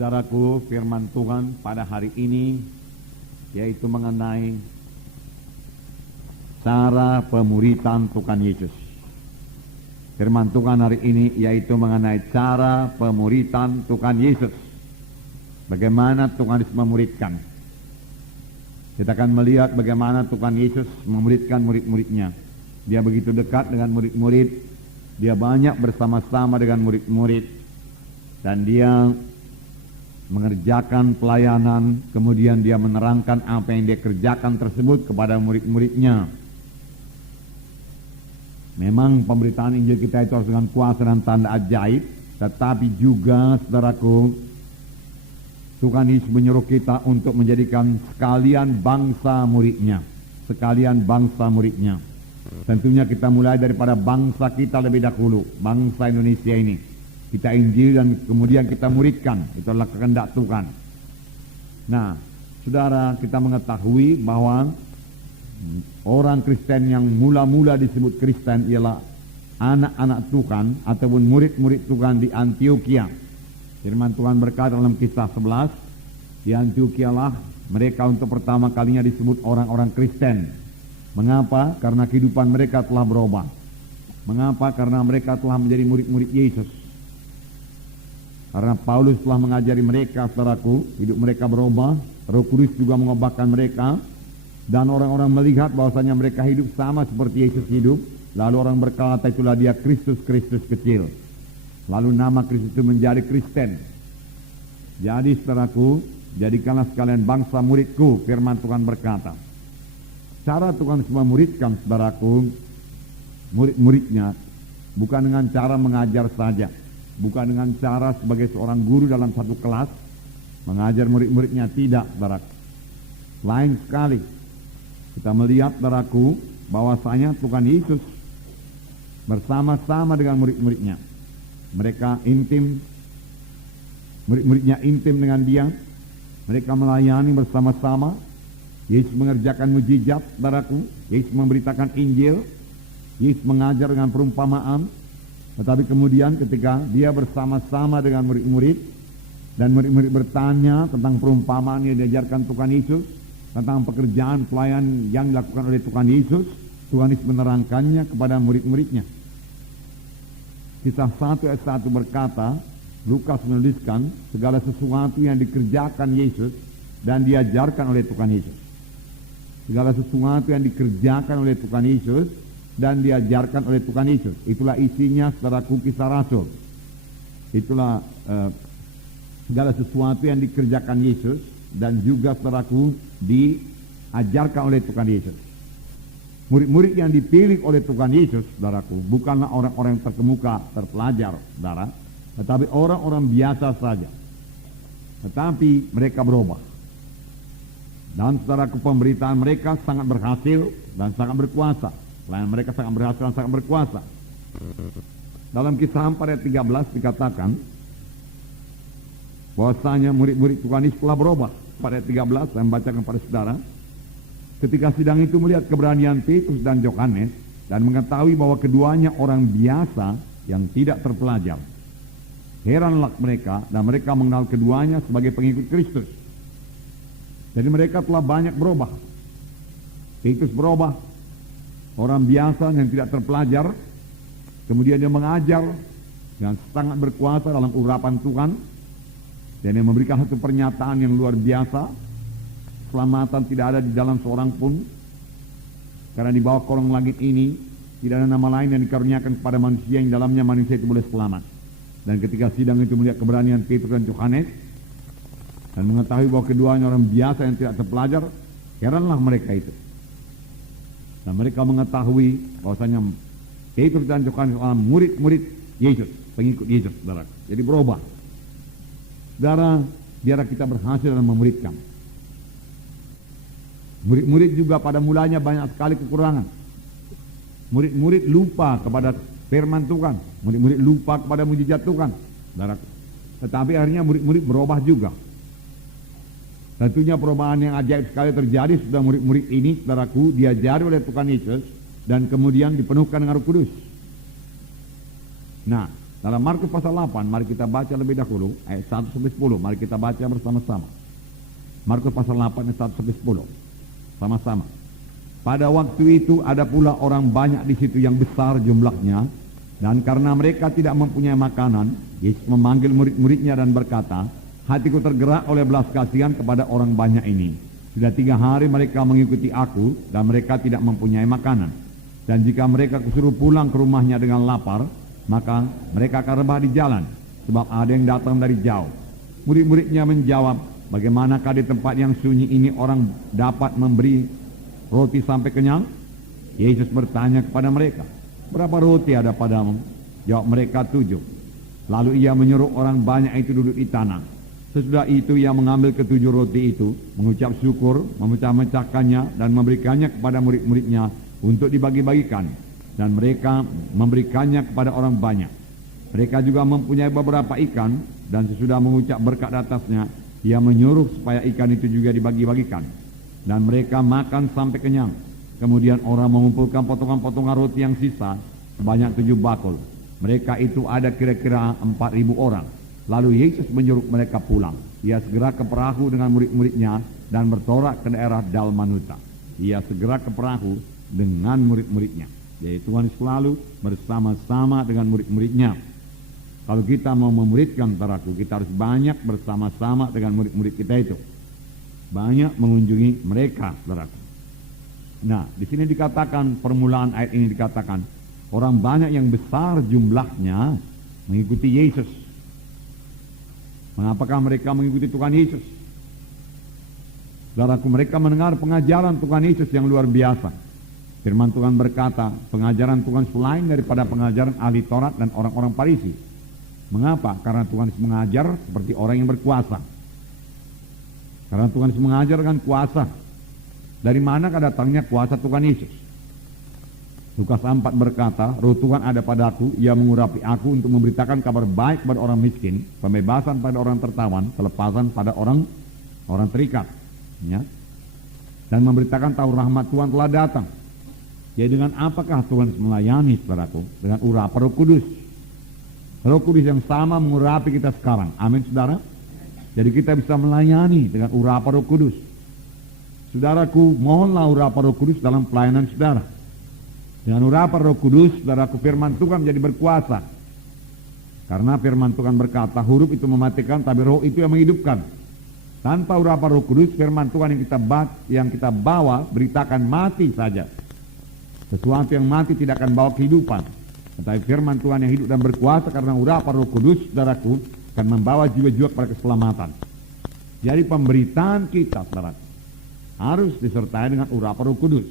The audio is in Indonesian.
Saudaraku, firman Tuhan pada hari ini yaitu mengenai cara pemuritan Tuhan Yesus. Firman Tuhan hari ini yaitu mengenai cara pemuritan Tuhan Yesus. Bagaimana Tuhan Yesus memuridkan. Kita akan melihat bagaimana Tuhan Yesus memuridkan murid-muridnya. Dia begitu dekat dengan murid-murid. Dia banyak bersama-sama dengan murid-murid. Dan dia mengerjakan pelayanan, kemudian dia menerangkan apa yang dia kerjakan tersebut kepada murid-muridnya. Memang pemberitaan Injil kita itu harus dengan kuasa dan tanda ajaib, tetapi juga, saudaraku, Tuhan Yesus menyuruh kita untuk menjadikan sekalian bangsa muridnya. Sekalian bangsa muridnya. Tentunya kita mulai daripada bangsa kita lebih dahulu, bangsa Indonesia ini. Kita Injil dan kemudian kita muridkan. Itu adalah kehendak Tuhan. Nah, saudara, kita mengetahui bahwa orang Kristen yang mula-mula disebut Kristen ialah anak-anak Tuhan ataupun murid-murid Tuhan di Antioquia. Firman Tuhan berkata dalam Kisah 11, di Antioquia lah mereka untuk pertama kalinya disebut orang-orang Kristen. Mengapa? Karena kehidupan mereka telah berubah. Mengapa? Karena mereka telah menjadi murid-murid Yesus. Karena Paulus telah mengajari mereka, saudaraku, hidup mereka berubah, Roh Kudus juga mengubahkan mereka, dan orang-orang melihat bahwasanya mereka hidup sama seperti Yesus hidup, lalu orang berkata itulah dia Kristus kecil. Lalu nama Kristus itu menjadi Kristen. Jadi saudaraku, jadikanlah sekalian bangsa muridku, firman Tuhan berkata. Cara Tuhan memuridkan, saudaraku, murid-muridnya, bukan dengan cara mengajar saja. Bukan dengan cara sebagai seorang guru dalam satu kelas mengajar murid-muridnya, tidak, saudaraku. Lain sekali. Kita melihat, saudaraku, bahwasanya Tuhan Yesus bersama-sama dengan murid-muridnya. Mereka intim, murid-muridnya intim dengan dia. Mereka melayani bersama-sama. Yesus mengerjakan mujizat, saudaraku. Yesus memberitakan Injil. Yesus mengajar dengan perumpamaan. Tetapi kemudian ketika dia bersama-sama dengan murid-murid dan murid-murid bertanya tentang perumpamaan yang diajarkan Tuhan Yesus, tentang pekerjaan pelayan yang dilakukan oleh Tuhan Yesus, Tuhan Yesus menerangkannya kepada murid-muridnya. Kisah 1 ayat 1 berkata, Lukas menuliskan segala sesuatu yang dikerjakan Yesus dan diajarkan oleh Tuhan Yesus. Segala sesuatu yang dikerjakan oleh Tuhan Yesus dan diajarkan oleh Tuhan Yesus. Itulah isinya saudaraku Kisah Rasul. Itulah segala sesuatu yang dikerjakan Yesus dan juga saudaraku diajarkan oleh Tuhan Yesus. Murid-murid yang dipilih oleh Tuhan Yesus, saudaraku, bukanlah orang-orang yang terkemuka, terpelajar, saudara, tetapi orang-orang biasa saja. Tetapi mereka berubah. Dan saudaraku, pemberitaan mereka sangat berhasil dan sangat berkuasa. Lain mereka sangat berhasil dan sangat berkuasa. Dalam Kisah 4 ayat 13 dikatakan bahwasanya murid-murid Tuhan Yesus telah berubah. Pada ayat 13 saya membacakan kepada saudara. Ketika sidang itu melihat keberanian Petrus dan Yohanes dan mengetahui bahwa keduanya orang biasa yang tidak terpelajar, heranlah mereka dan mereka mengenal keduanya sebagai pengikut Kristus. Jadi mereka telah banyak berubah. Petrus berubah, orang biasa yang tidak terpelajar, kemudian dia mengajar dengan sangat berkuasa dalam urapan Tuhan, dan dia memberikan satu pernyataan yang luar biasa. Keselamatan tidak ada di dalam seorang pun, karena di bawah kolong langit ini tidak ada nama lain yang dikaruniakan kepada manusia yang dalamnya manusia itu boleh selamat. Dan ketika sidang itu melihat keberanian Petrus dan Yohanes dan mengetahui bahwa keduanya orang biasa yang tidak terpelajar, heranlah mereka itu. Dan mereka mengetahui bahwasanya Petrus dan Yohanes adalah murid-murid Yesus, pengikut Yesus, saudara. Jadi berubah. Saudara, biar kita berhasil dalam memuridkan. Murid-murid juga pada mulanya banyak sekali kekurangan. Murid-murid lupa kepada firman Tuhan. Murid-murid lupa kepada mujizat Tuhan, saudara. Tetapi akhirnya murid-murid berubah juga. Tentunya perubahan yang ajaib sekali terjadi sudah murid-murid ini, saudaraku, diajari oleh Tuhan Yesus dan kemudian dipenuhkan dengan Roh Kudus. Nah, Dalam Markus pasal 8, mari kita baca lebih dahulu, ayat 1-10, mari kita baca bersama-sama. Markus pasal 8, ayat 1-10, sama-sama. Pada waktu itu ada pula orang banyak di situ yang besar jumlahnya, dan karena mereka tidak mempunyai makanan, Yesus memanggil murid-muridnya dan berkata, hatiku tergerak oleh belas kasihan kepada orang banyak ini. Sudah 3 hari mereka mengikuti aku, dan mereka tidak mempunyai makanan. Dan jika mereka kusuruh pulang ke rumahnya dengan lapar, maka mereka akan rebah di jalan, sebab ada yang datang dari jauh. Murid-muridnya menjawab, bagaimanakah di tempat yang sunyi ini orang dapat memberi roti sampai kenyang? Yesus bertanya kepada mereka, berapa roti ada padamu? Jawab mereka, 7. Lalu ia menyuruh orang banyak itu duduk di tanah. Sesudah itu ia mengambil ke-7 roti itu, mengucap syukur, memecah-mecahkannya dan memberikannya kepada murid-muridnya untuk dibagi-bagikan. Dan mereka memberikannya kepada orang banyak. Mereka juga mempunyai beberapa ikan, dan sesudah mengucap berkat atasnya, ia menyuruh supaya ikan itu juga dibagi-bagikan. Dan mereka makan sampai kenyang. Kemudian orang mengumpulkan potongan-potongan roti yang sisa, sebanyak 7 bakul. Mereka itu ada kira-kira 4.000 orang. Lalu Yesus menyuruh mereka pulang. Ia segera ke perahu dengan murid-muridnya dan bertolak ke daerah Dalmanuta. Ia segera ke perahu dengan murid-muridnya. Jadi Tuhan selalu bersama-sama dengan murid-muridnya. Kalau kita mau memuridkan saudaraku, kita harus banyak bersama-sama dengan murid-murid kita itu. Banyak mengunjungi mereka, saudaraku. Nah, di sini dikatakan, permulaan ayat ini dikatakan, orang banyak yang besar jumlahnya mengikuti Yesus. Mengapakah mereka mengikuti Tuhan Yesus? Saudaraku, mereka mendengar pengajaran Tuhan Yesus yang luar biasa. Firman Tuhan berkata, pengajaran Tuhan selain daripada pengajaran ahli Taurat dan orang-orang Farisi. Mengapa? Karena Tuhan mengajar seperti orang yang berkuasa. Karena Tuhan mengajar dengan kuasa. Dari manakah datangnya kuasa Tuhan Yesus? Lukas 4 berkata, roh Tuhan ada padaku, ia mengurapi aku untuk memberitakan kabar baik kepada orang miskin, pembebasan pada orang tertawan, kelepasan pada orang terikat. Ya. Dan memberitakan tahu rahmat Tuhan telah datang. Jadi dengan apakah Tuhan melayani, saudaraku? Dengan urapan Roh Kudus. Roh Kudus yang sama mengurapi kita sekarang. Amin, saudara. Jadi kita bisa melayani dengan urapan Roh Kudus. Saudaraku, mohonlah urapan Roh Kudus dalam pelayanan saudara. Dengan urapan Roh Kudus, saudaraku, firman Tuhan menjadi berkuasa. Karena firman Tuhan berkata, huruf itu mematikan, tapi roh itu yang menghidupkan. Tanpa urapan Roh Kudus, firman Tuhan yang kita bawa beritakan mati saja. Sesuatu yang mati tidak akan bawa kehidupan. Tetapi firman Tuhan yang hidup dan berkuasa karena urapan Roh Kudus, saudaraku, akan membawa jiwa-jiwa kepada keselamatan. Jadi pemberitaan kita, saudara, harus disertai dengan urapan Roh Kudus.